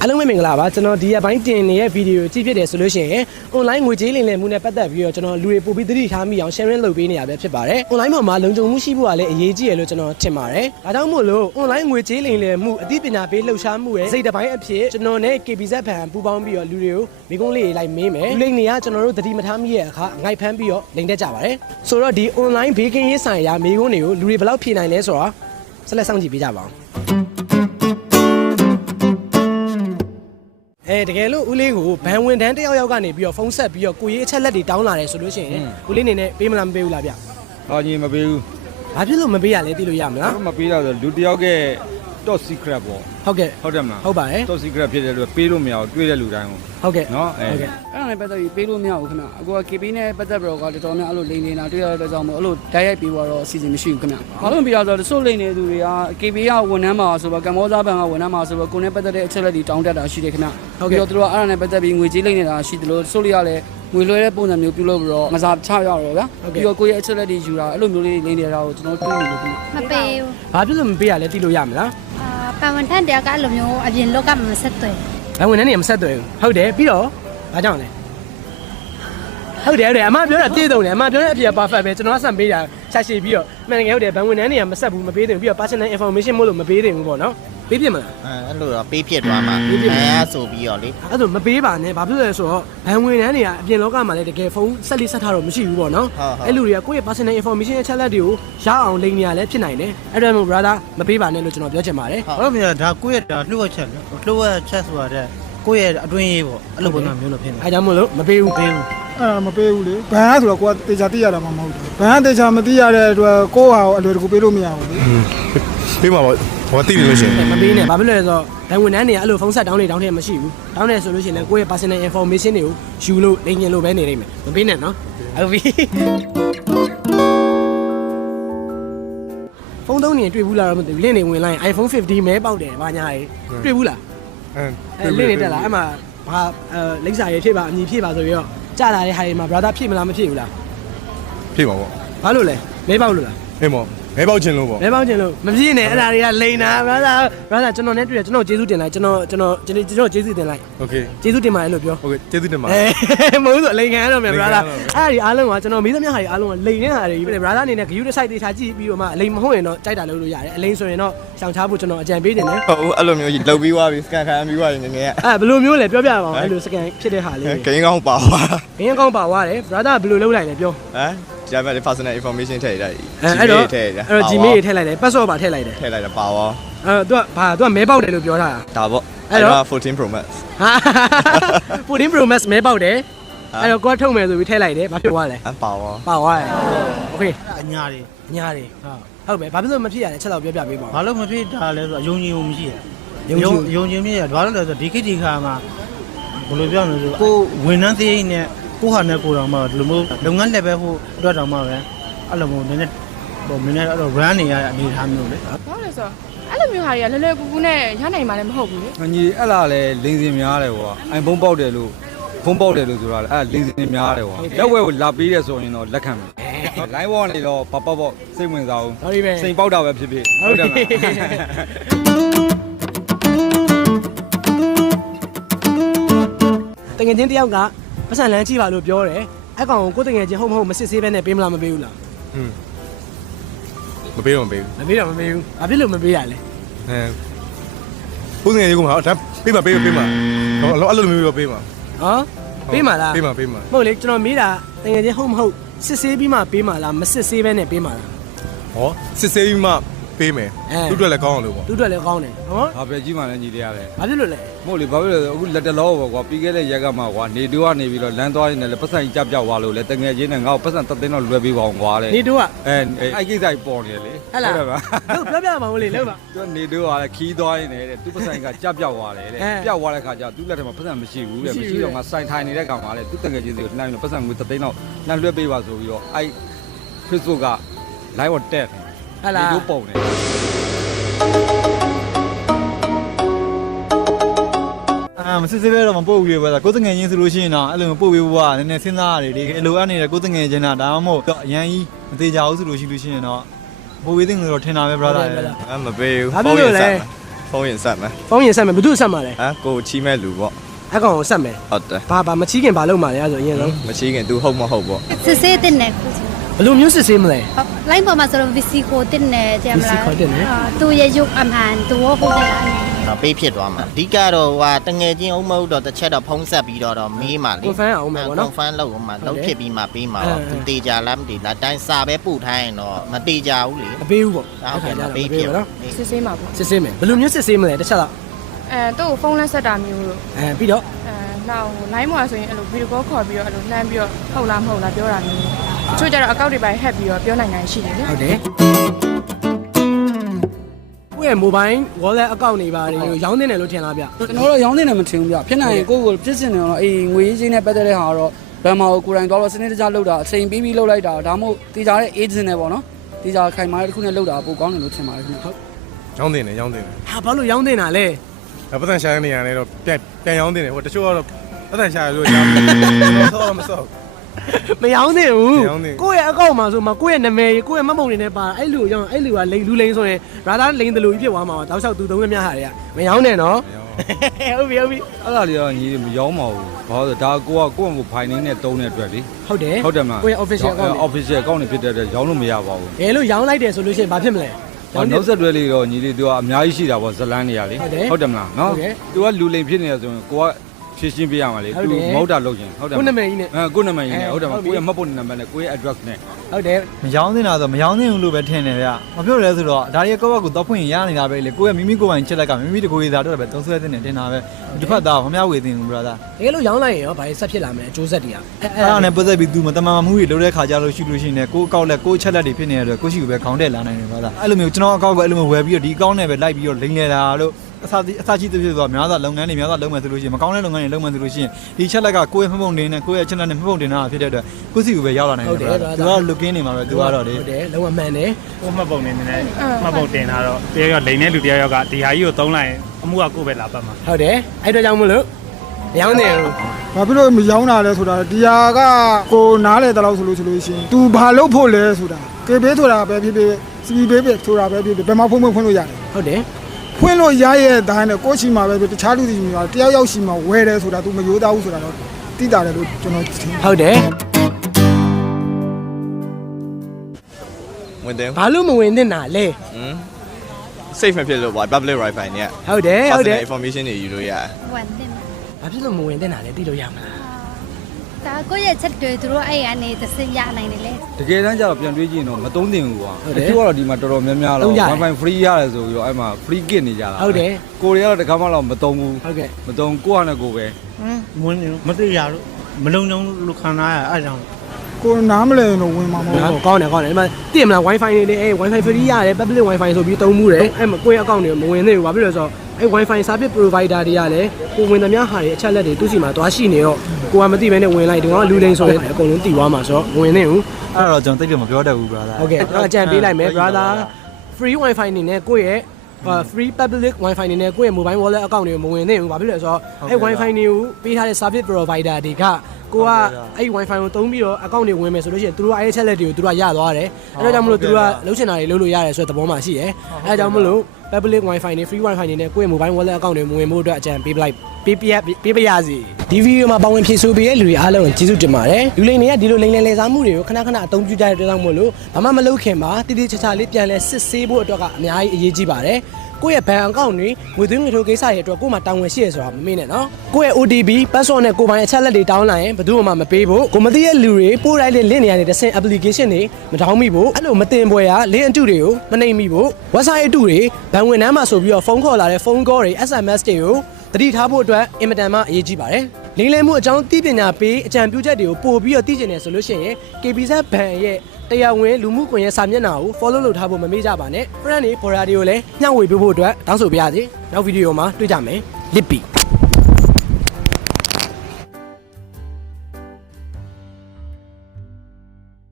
အားလုံးပဲမင်္ဂလာပါကျွန်တော်ဒီရက်ပိုင်းတင်နေတဲ့ဗီဒီယိုကြည့်ဖြစ်တယ်ဆိုလို့ရှိရင် online ငွေကြေးလိမ်လည်မှုနဲ့ပတ်သက်ပြီးတော့ကျွန်တော်လူတွေပို့ပြီးသတိထားမိအောင် sharing လုပ်ပေးနေရပဲဖြစ်ပါတယ် online ပေါ်မှာလုံခြုံမှုရှိဖို့ကလည်းအရေးကြီးရလို့ကျွန်တော်ထင်ပါတယ်ဒါကြောင့်မို့လို့ online ငွေကြေးလိမ်လည်မှုအသိပညာပေးလှုပ်ရှားမှုရဲ့စိတ်တစ်ပိုင်းအဖြစ်ကျွန်တော်နဲ့ KBZ ဖန်ပူးပေါင်းပြီးတော့လူတွေကိုမိကုန်းလေးလိုက်မေးမယ်လူလိမ်တွေကကျွန်တော်တို့သတိမထားမိရဲ့အခါငိုက်ဖမ်းပြီးတော့လိမ်တက်ကြပါတယ်ဆိုတော့ဒီ online ဘေးကင်းရေးဆိုင်ရာမိကုန်းတွေကိုလူတွေဘယ်လောက်ဖြေနိုင်လဲဆိုတော့ဆက်လက်စောင့်ကြည့်ပေးကြပါဦးတကယ်လို့ဦးလေးကိုဘန်ဝန်တန်းတယောက်ကနေပြီးတော့ဖုန်းဆက်ပြီးတော့ကိုရေးအချက်လက်တွေတောင်းလာတယ်ဆိုလို့ရှိရင်ဦးလေးအနေနဲ့ပေးမလားမပေးဘူးလားဗျ။အော်ညီမပေးဘူး။ဘာဖြစ်လို့မပေးရလဲသိလို့ရမလား။မပေးတော့လူတယောက်က top secret ပေါ့။ဟုတ်ကဲ့ဟုတ်တယ်မလား။ဟုတ်ပါတယ်။ top secret ဖြစ်တဲ့အတွက်ပေးလို့မရဘူးတွေ့တဲ့လူတိုင်းကိုဟုတ်ကဲ့နော်ဟုတ်ကဲ့အဲ့ဒါနဲ့ပတ်သက်ပြီးပေးလို့မရဘူးခင်ဗျ။အခုက KB နဲ့ပတ်သက်ပြီးတော့တော်တော်များအဲ့လိုလိန်နေတာတွေ့ရတဲ့ကြောင့်မို့အဲ့လိုတိုက်ရိုက်ပေးတော့အစီအစဉ်မရှိဘူးခင်ဗျ။ဘာလို့မပြရဆိုတော့တချို့လိန်နေသူတွေက KB ကဝန်ထမ်းမှာဆိုတော့ကမ္ဘောဇာဘဏ်ကဝန်ထမ်းမှာဆိုတော့ကိုယ်နဲ့ပတ်သက်တဲ့အချက်လက်တွေတောင်းတတာရှိတယ်ခင်ဗျ။ပြီးတော့သူတို့ကအဲ့ဒါနဲ့ပတ်သက်ပြီးငွေကြေးလိန်နေတာရှိတယ်လို့တချို့တွေကလည်းငွေလွှဲတဲ့ပုံစံမျိုးပြုလုပ်ပြီးတော့မစားချရတော့ဗျာပြီးတော့ကိုယ့်ရဲ့အချက်လက်တွေယူတာအဲ့လိုမျိုးလေးလိန်နေတာကိုကျွန်တော်တွေးနေလို့ခင်ဗျမပေးဘူး။ဘာဖြစ်လို့မပေးရလဲသိလို့ရမလား။ပတ်ဝန်ထမ်းတယောက်ကအဲ့လိုမျိုးအပြင်လောကမှာမဆက်သွယ်။ဘန်ဝန်တန်းနေမဆက်သွယ်ဘူး။ဟုတ်တယ်ပြီးတော့ဘာကြောင့်လဲ။ဟုတ်တယ်အမပြောတာပြည့်စုံတယ်အမပြောတဲ့အဖြစ် perfect ပဲကျွန်တော်ကဆက်ပေးတာရှာရှည်ပြီးတော့မှန်တကယ်ဟုတ်တယ်ဘန်ဝန်တန်းနေမဆက်ဘူးမပေးသင့်ဘူးပြီးတော့ personal information မို့လို့မပေးသင့်ဘူးပေါ့နော်။ပေးပြမလားအဲ့လိုတော့ပေးဖြစ်သွားမှာဆိုပြီးတော့လေအဲ့ဆိုမပေးပါနဲ့ဘာဖြစ်လဲဆိုတော့ဘန်ဝင်တန်းတွေကအပြင်လောကမှာလည်းတကယ်ဖုန်းဆက်လေးဆက်ထားတော့မရှိဘူးပေါ့နော်အဲ့လူတွေကကိုယ့်ရဲ့ personal information အချက်လက်တွေကိုရအောင်လိမ်နေရလဲဖြစ်နိုင်တယ်အဲ့ဒါမျိုး brother မပေးပါနဲ့လို့ကျွန်တော်ပြောချင်ပါတယ်ဟုတ်ပြီဒါကိုယ့်ရဲ့လှုပ်ဝက်ချက်လှုပ်ဝက်ချက်ဆိုတာတဲ့ကိုယ့်ရဲ့အတွင်းရေးပေါ့အဲ့လိုပုံစံမျိုးလို့ဖြစ်နေအဲ့ကြောင့်မို့လို့မပေးဘူးအဲ့မပေးဘူးလေဘန်ကဆိုတော့ကိုကတေချာသိရတာမှမဟုတ်ဘူးဘန်ကတေချာမသိရတဲ့အတွက်ကိုယ့်ဟာကိုအလွယ်တကူပေးလို့မရဘူးလေပေးမှာပေါ့ဘာသိလို့ရှိရင်မပေးနဲ့ဘာဖြစ်လဲဆိုတော့ဘန်ဝန်တန်းတွေကအဲ့လိုဖုန်းဆက်တောင်းနေတောင်းနေမရှိဘူးတောင်းနေဆိုလို့ရှိရင်လည်းကိုယ့်ရဲ့ personal information တွေကိုယူလို့လိမ်ညင်လို့ပဲနေနေမယ်မပေးနဲ့နော်ဟုတ်ပြီဖုန်းသုံးနေတွေ့ဘူးလားတော့မသိဘူးလင့်နေဝင်လိုက် iPhone 50မဲပေါက်တယ်ဘာညာရေးတွေ့ဘူးလားလင့်နေတက်လားအဲ့မှာဘာလိမ့်စာရေးဖြစ်ပါအမည်ဖြစ်ပါဆိုပြီးတော့ကြာလာတဲ့ဟာတွေမှာ brother ဖြစ်မလားမဖြစ်ဘူးလားဖြစ်ပါပေါ့ဘာလို့လဲမဲပေါက်လို့လားအေးမောမဲပေါက်ခြင်းလို့ပေါ့မဲပေါက်ခြင်းလို့မဖြစ်နဲ့အဲ့ဒါတွေကလိန်တာ brother ကျွန်တော်နဲ့တွေ့တယ်ကျွန်တော်ကျေးဇူးတင်လိုက်ကျွန်တော်ကျေးဇူးတင်လိုက်โอเคကျေးဇူးတင်ပါတယ်လို့ပြောโอเคကျေးဇူးတင်ပါတယ်မဟုတ်ဆိုလိန်ခံရတော့မယ် brother အဲ့ဒီအားလုံးကကျွန်တော်မိသမျှဟာတွေအားလုံးကလိန်တဲ့ဟာတွေပဲ brother အနေနဲ့ဂယူတဲ့ site တွေထားကြည့်ပြီးတော့မှအလိန်မဟုတ်ရင်တော့ကြိုက်တာလုပ်လို့ရတယ်အလိန်ဆိုရင်တော့ရှောင်ချဖို့ကျွန်တော်အကြံပေးတင်တယ်ဟုတ်အဲ့လိုမျိုးလှုပ်ပြီးသွားပြီ scan ခံပြီးသွားပြီငယ်ငယ်အဲ့ဘယ်လိုမျိုးလဲပြောပြပါအောင်အဲ့လို scan ဖြစ်တဲ့ဟာလေးဂိမ်းကောင်းပါသွားဂိမ်းကောင်းပါသွားတယ် brother ဘယ်လိုလုပ်လိုက်လဲပြောဒါပေမဲ့ personal information ထည့်လိုက်အဲ့တော့ Gmail ထည့်လိုက်တယ် password ပါထည့်လိုက်တယ်ထည့်လိုက်တယ်ပါရောသူကမဲပေါက်တယ်လို့ပြောထားတာဒါပေါ့အဲ့တော့14 Pro Max ဟာ14 Pro Max မဲပေါက်တယ်အဲ့တော့ကိုထုတ်မယ်ဆိုပြီးထည့်လိုက်တယ်ဘာဖြစ်သွားလဲပါရောပါသွားတယ်โอเคအညာတွေဟုတ်ပဲဘာဖြစ်လို့မဖြစ်ရလဲချက်တော့ပြောပြပေးပါဦးဘာလို့မဖြစ်တာလဲဆိုတော့ယုံကြည်မှုမရှိရယုံကြည်မြဲဘာလို့လဲဆိုတော့ဒီခေတ်ဒီခါမှာဘယ်လိုပြောမလဲဆိုကိုဝန်ထမ်းစရိတ်နဲ့ကိုဟာနဲ့ကိုတော်မှဒီလိုမျိုးလုပ်ငန်းလက်ပဲဖို့အတွက်တောင်မှပဲအဲ့လိုမျိုးနည်းနည်းအဲ့လို run နေရတဲ့အနေအထားမျိုးလေဘာလဲဆိုတော့အဲ့လိုမျိုးဟာတွေကလွယ်လွယ်ကူကူနဲ့ရနိုင်မှာလည်းမဟုတ်ဘူးလေညီအဲ့လားလေလိန်စင်များတယ်ကွာအိုင်ဖုန်းပေါက်တယ်လို့ဖုန်းပေါက်တယ်လို့ဆိုတာလေအဲ့လိန်စင်များတယ်ကွာလက်ဝဲကိုလာပေးတယ်ဆိုရင်တော့လက်ခံမယ် line wall နေတော့ပေါ့စိတ်ဝင်စားအောင်စိတ်ပေါက်တာပဲဖြစ်ဖြစ်ဟုတ်တယ်မလားတကယ်ချင်းတယောက်ကပတ်စံလမ်းကြည့်ပါလို့ပြောတယ်အဲ့ကောင်ကိုတကယ်ချင်းဟုတ်မဟုတ်မစစ်ဆေးပဲနဲ့ပေးမလားမပေးဘူးလားမပေးတော့မပေးဘူးဘာဖြစ်လို့မပေးရလဲပုံစံရေးကမှာဒါပေးမှာအဲ့လိုမျိုးတော့ပေးမှာဟောပေးမှာလားပေးမှာမဟုတ်လေကျွန်တော်မေးတာတကယ်ချင်းဟုတ်မဟုတ်စစ်ဆေးပြီးမှပေးမှာလားမစစ်ဆေးပဲနဲ့ပေးမှာလားဟောစစ်ဆေးပြီးမှပေးမယ်သူ့အတွက်လည်းကောင်းအောင်လို့ပေါ့သူ့အတွက်လည်းကောင်းတယ်ဟောဘာပဲကြီးမှလည်းညီတရားပဲဘာဖြစ်လို့လဲမဟုတ်လေဘာဖြစ်လို့လဲအခုလက်တလောပေါ့ကွာပြီးခဲ့တဲ့ရက်ကမှကွာနေတူကနေပြီးတော့လမ်းသွားရင်းနဲ့လည်းပတ်စံကြပြောက်သွားလို့လေတငယ်ချင်းနဲ့ငါ့ကိုပတ်စံတက်သိန်းတော့လွယ်ပေးပါအောင်ကွာလေနေတူကအဲ့ကိစ္စကြီးပေါ်နေတယ်လေဟုတ်လားလို့ပြောပြပါဦးလေလို့ပါသူနေတူကလည်းခီးသွားရင်းနဲ့သူပတ်စံကကြပြောက်သွားတယ်လေပြောက်သွားတဲ့ခါကျသူ့လက်ထဲမှာပတ်စံမရှိဘူးတဲ့မရှိတော့ငါစိုင်ထိုင်နေတဲ့ကောင်ကလေသူ့တငယ်ချင်းတွေကိုနှမ်းပြီးတော့ပတ်စံငွေတက်သိန်းတော့နှမ်းလွယ်ပေးပါဆိုပြီးတော့အဲ့ Facebook က live တက်တယ်ဟုတ်လားနေတူပုံတယ်မစစ်စစ်ပဲတော့မပို့ဘူးလေကွာကိုယ်တငယ်ချင်းဆိုလို့ရှိရင်တော့အဲ့လိုမပို့ပေးဘူးကွာနည်းနည်းစဉ်းစားရတယ်လေအလိုအပ်နေတဲ့ကိုယ်တငယ်ချင်းတာဒါမှမဟုတ်အရန်ကြီးမသေးကြဘူးဆိုလို့ရှိရင်တော့ပို့ပေးတဲ့ငွေတော့ထင်တာပဲ brother မပေးဘူးဘာဖြစ်လို့လဲ ဖုန်းရင်ဆက်မယ် ဖုန်းရင်ဆက်မယ်ဘယ်သူဆက်မှာလဲ ဟမ်ကိုချီးမဲ့လူပေါ့ အကောင်ကိုဆက်မယ် ဟုတ်တယ် ဘာမချီးခင်ဘာလုပ်မှာလဲအဲ့ဆိုအရင်ဆုံး မချီးခင် तू ဟုတ်မဟုတ်ပေါ့ စစ်ဆေးတဲ့နဲ့ကို ဘယ်လိုမျိုးစစ်ဆေးမလဲ လိုင်းပေါ်မှာဆိုတော့ VC ကိုတင်နေကြမလား VC ကိုတင်နေ သူရဲ့ရုပ်အမှန်သူဟုတ်တယ်လား တော့ပေးဖြစ်သွားမှာအဓိကတော့ဟိုတငယ်ချင်းအုံမဟုတ်တော့တစ်ချက်တော့ဖုံးဆက်ပြီးတော့မေးမှလေ confirm အောင်မယ်ပေါ့နော် confirm လုပ်အောင်မှလုပ်ဖြစ်ပြီးမှပေးမှာတော့သူတေချာလားမသိလားတိုင်းစာပဲပို့ထားရင်တော့မတေချာဘူးလေ မပေးဘူးပေါ့ ဟုတ်ကဲ့မပေးဖြစ် နော် စစ်ဆေးမှာပေါ့ စစ်ဆေးမယ်ဘယ်လိုမျိုးစစ်ဆေးမလဲတစ်ချက်တော့ သူ့ကိုဖုန်းလက်ဆက်တာမျိုးလို့ ပြီးတော့ နောက် line မှာဆိုရင်အဲ့လို video call ခေါ်ပြီးတော့အဲ့လိုနှမ်းပြီးတော့ဟုတ်လားမဟုတ်လားပြောတာမျိုးတချို့ကျတော့ account တွေပိုင်း hack ပြီးတော့ပြောနိုင်နိုင်ရှိတယ်လေ ဟုတ်တယ်ကိုယ့်ရဲ့ mobile wallet account တွေပါတယ်ရောင်းနေတယ်လို့ထင်လားဗျ ကျွန်တော်တို့ရောင်းနေတယ်မထင်ဘူးဗျဖြစ်နိုင်ရင်ကိုယ့်ကိုပြစ်စင်နေတော့အေးငွေကြီးနဲ့ပတ်သက်တဲ့ဟာတော့ဘယ်မှာကိုယ်တိုင်သွားတော့စနစ်တကျလုပ်တာအချိန်ပြီးလုပ်လိုက်တာဒါမှမဟုတ်တေချာတဲ့ agent နဲ့ပေါ့နော်တေချာခိုင်မာတဲ့တစ်ခုနဲ့လုပ်တာပိုကောင်းတယ်လို့ထင်ပါတယ်ခင်ဗျဟုတ် ရောင်းတင်တယ်ရောင်းတင်တယ် ဟာဘာလို့ရောင်းနေတာလဲ ပတ်သက်ရှာတဲ့နေရာနဲ့တော့ပြန်ရောင်းတင်တယ်ဟိုတချို့ကတော့ပတ်သက်ရှာရလို့ရောင်းတယ်ဆောမဆော မရောင်းနေဘူး မရောင်းနေဘူး ကိုယ့်ရဲ့ account မှာဆိုမှကိုယ့်ရဲ့နာမည်ကိုယ့်ရဲ့မှတ်ပုံတွေနဲ့ပါအဲ့လူရောင်းအဲ့လူကလိန်လူလိန်ဆိုရင်ရာသားလိန်တလူကြီးဖြစ်သွားမှာပါတောက်လျှောက်သူသုံးရမြဟာတွေကမရောင်းနဲ့နော်ဟုတ်ပြီဟုတ်ပြီ အဲ့ဒါလေးတော့ညီမရောမှာဘူးဘာလို့ဒါကိုကဖိုင်နေနဲ့တုံးတဲ့အတွက်လေ ဟုတ်တယ် ဟုတ်တယ်မလား ကိုယ့်ရဲ့ official account တွေ official account တွေဖြစ်တဲ့အတွက်ရောင်းလို့မရပါဘူး ဘယ်လိုရောင်းလိုက်တယ်ဆိုလို့ရှိရင်ဘာဖြစ်မလဲ နောက်ဆက်တွဲလေးတော့ညီလေးသူကအများကြီးရှိတာပေါ့ဇလန်းတွေကလေ ဟုတ်တယ် ဟုတ်တယ်မလားနော် ဟုတ်တယ် သူကလူလိန်ဖြစ်နေရဆိုရင်ကိုကဖြည့်ရှင်းပေးရမှာလေ ဟုတ် သူ တယ် မဟုတ်တာလုပ်ရင်ဟုတ်တယ် ကိုယ့်နာမည်ကြီးနဲ့ ကိုယ့်နာမည်ကြီးနဲ့ဟုတ်တယ်မ ဟုတ်ပြီ ကိုယ့်ရဲ့မှတ်ပုံနံပါတ်နဲ့ကိုယ့်ရဲ့ address နဲ့ ဟုတ်တယ် မရောင်းနေတာဆိုမရောင်းနေဘူးလို့ပဲထင်တယ်ဗျမပြောလဲဆိုတော့ဒါရီကောက်ကိုတော့ဖွင့်ရင်ရနေတာပဲလေကိုယ့်ရဲ့မိမိကိုယ်ပိုင်ချက်လက်ကမိမိတကိုယ်ရေးသားတော့ပဲသုံးဆွဲတဲ့နေတင်တာပဲတစ်ဖက်သားမမျှဝေသင်ဘူး brother တကယ်လို့ရောင်းလိုက်ရင်ရောဘာဆက်ဖြစ်လာမလဲအကျိုးဆက်တွေက အဲ့ဒါနဲ့ပတ်သက်ပြီး तू မတမန်မှုတွေလုပ်တဲ့ခါကြလို့ရှိလို့ရှိရင်ကိုယ့်အကောက်လက်ကိုယ့်ချက်လက်တွေဖြစ်နေတဲ့အတွက်ကိုယ့်ရှိကိုပဲခေါင်းတက်လာနိုင်တယ် brother အဲ့လိုမျိုးကျွန်တော်အကောက်ကိုအဲ့လိုမျိုးဝယ်ပြီးတော့ဒီအကောက်နဲ့ပဲလိုက်ပြီးတော့လိမ့်နေတာလို့အစာကြီးတစ်ဖြစ်ဆိုတော့များစွာလုပ်ငန်းတွေများစွာလုပ်မယ်ဆိုလို့ရှိရင်မကောင်းတဲ့လုပ်ငန်းတွေလုပ်မယ်ဆိုလို့ရှိရင်ဒီချက်လက်ကကိုယ့်ရဲ့မှတ်ပုံတင်နဲ့ကိုယ့်ရဲ့ချက်လက်နဲ့မှတ်ပုံတင်တာဖြစ်တဲ့အတွက်ကိုယ့်စီကိုပဲရောက်လာနိုင်တယ် brother သူက looking နေမှာပဲ तू ကတော့လေ ဟုတ်တယ်လုံးဝမှန်တယ် ကိုမှတ်ပုံနေနေမှတ်ပုံတင်လာတော့တယောက်လိန်တဲ့လူတယောက်ကဒီဟာကြီးကိုသုံးလိုက်ရင်အမှုကကိုယ်ပဲလာပတ်မှာ ဟုတ်တယ်အဲ့တော့ကြောင့်မလို့မရောင်းနေဘူး ဘာဖြစ်လို့မရောင်းတာလဲဆိုတာဒီဟာကကိုနားလေတလောက်ဆိုလို့ရှိရင် तू ဘာလုပ်ဖို့လဲဆိုတာကေဘေးဆိုတာပဲဖြစ်ဖြစ်စီဘေးပဲဆိုတာပဲဖြစ်ဖြစ်ဘယ်မှာဖုန်းဖွင့်လို့ရတယ် ဟုတ်တယ် ဖွင့်လို့ရရဲ့အတိုင်းနဲ့ကိုယ့်ရှိမှာပဲတခြားလူတွေမှာတယောက်ယောက်ရှိမှာဝယ်တယ်ဆိုတာ तू မရိုးသားဘူးဆိုတာတော့သိတာတယ်လို့ကျွန်တော်ထင် ဟုတ်တယ် ဝင်တယ် ဘာလို့မဝင်သင့်တာလဲ safe မဖြစ်လို့ပေါ့ public wifi နဲ့ ဟုတ်တယ်ဟုတ်တယ် information တွေယူလို့ရတယ် ဝန်တင် ဘာဖြစ်လို့မဝင်သင့်တာလဲသိလို့ရမလား ဒါကိုရဲ့ချက်တွေသူတို့အဲ့ကနေသစင်ရနိုင်တယ်လေ တကယ်တမ်းကျတော့ပြန်တွေးကြည့်ရင်တော့မသုံးသင့်ဘူးကွာ ဟုတ်တယ် တချို့ကတော့ဒီမှာတော်တော်များများ သုံး တော့ ကြတယ် wifi free ရတယ်ဆိုပြီးတော့အဲ့မှာ free kit နေကြတာ ဟုတ်တယ် ကိုရီးယားတော့တခါမှတော့မသုံးဘူး ဟုတ်ကဲ့ မသုံးကိုယ့်ဟာနဲ့ကိုယ်ပဲ မဝင်နေမသိရလို့မလုံုံလို့ခံစားရအဲ့ကြောင့် ကိုနားမလဲတော့ဝင်မှာမဟုတ်ဘူး ကောင်းတယ်ကောင်းတယ်ဒီမှာသိရမလား wifi နေလေအဲ wifi free ရတယ် public wifi ဆိုပြီးသုံးမှုတယ်အဲ့မှာကိုယ့်ရဲ့ account တွေမဝင်သေးဘူးဘာဖြစ်လို့လဲဆိုတော့အဲ wifi service provider တွေကလည်းကိုဝင်သမျှဟာတွေအချက်လက်တွေသူ့စီမှာသွားရှိနေတော့ကိုကမသိဘဲနဲ့ဝင်လိုက်ဒီကောင်ကလူလိန်ဆိုရင်အကုန်လုံးတည်သွားမှာဆိုတော့မဝင်သင့်ဘူး အဲ့တော့ကျွန်တော်တိတ်ပြမပြောတတ်ဘူး brother ဟုတ်ကဲ့တော့အကြံပေးလိုက်မယ် brother free wifi အနေနဲ့ကိုယ့်ရဲ့ free public wifi အနေနဲ့ကိုယ့်ရဲ့ mobile wallet account တွေကိုမဝင်သင့်ဘူးဘာဖြစ်လဲဆိုတော့အဲ wifi တွေကိုပေးထားတဲ့ service provider တွေကကိုကအဲ့ wifi ကိုသုံးပြီးတော့ account တွေဝင်မယ်ဆိုလို့ရှိရင်သူတို့အဲ့ဒီချက်လက်တွေကိုသူတို့ကရသွားတယ်အဲ့ဒါကြောင့်မလို့သူတို့ကလှုပ်ချင်တာတွေလုပ်လို့ရတယ်ဆိုတဲ့သဘောမှရှိတယ်အဲ့ဒါကြောင့်မလို့ public wifi နဲ့ free wifi တွေနဲ့ကိုယ့်ရဲ့ mobile wallet account တွေဝင်ဖို့အတွက်အကြံပေးပလိုက်ပေးပြရစီဒီဗီဒီယိုမှာပါဝင်ဖြည့်ဆို့ပေးတဲ့လူတွေအားလုံးကိုကျေးဇူးတင်ပါတယ်လူလိန်တွေကဒီလိုလိန်လေစားမှုတွေကိုခဏခဏအသုံးပြုကြတဲ့အတွက်ကြောင့်မို့လို့ဘာမှမလုပ်ခင်မှာတိတိကျကျလေးပြန်လဲစစ်ဆေးဖို့အတွက်ကအများကြီးအရေးကြီးပါတယ်ကိုယ့်ရဲ့ဘဏ်အကောင့်တွေငွေသွင်းငွေထုတ်ကိစ္စတွေအတွက်ကိုယ်မှာတာဝန်ရှိရဆိုတာမမေ့နဲ့နော်ကိုယ့်ရဲ့ OTP password နဲ့ကိုယ်ပိုင်အချက်လက်တွေတောင်းလာရင်ဘယ်သူမှမပေးဖို့ကိုမသိတဲ့လူတွေပို့လိုက်တဲ့ link တွေကနေတစ်ဆင့် application တွေမတောင်းမိဖို့အဲ့လိုမတင်ပွဲရ link အတုတွေကိုမနှိမ်မိဖို့ website အတုတွေဘဏ်ဝင်နှမ်းမှာဆိုပြီးတော့ဖုန်းခေါ်လာတဲ့ phone call တွေ SMS တွေကိုတတိထားဖို့အတွက်အင်မတန်မှအရေးကြီးပါတယ်လိမ်လည်မှုအကြောင်းသိပညာပေးအကြံပြုချက်တွေကိုပို့ပြီးတော့သိကျင်တယ်ဆိုလို့ရှိရင် KBZ ဘဏ်ရဲ့တရားဝင်လူမှုကွန်ရက်စာမျက်နှာကို follow လုပ်ထားဖို့မမေ့ကြပါနဲ့ friend တွေ border တွေကိုလည်းညှောက်ဝေပေးဖို့အတွက်တောင်းဆိုပါရစေနောက်ဗီဒီယိုမှာတွေ့ကြမယ်လစ်ပီ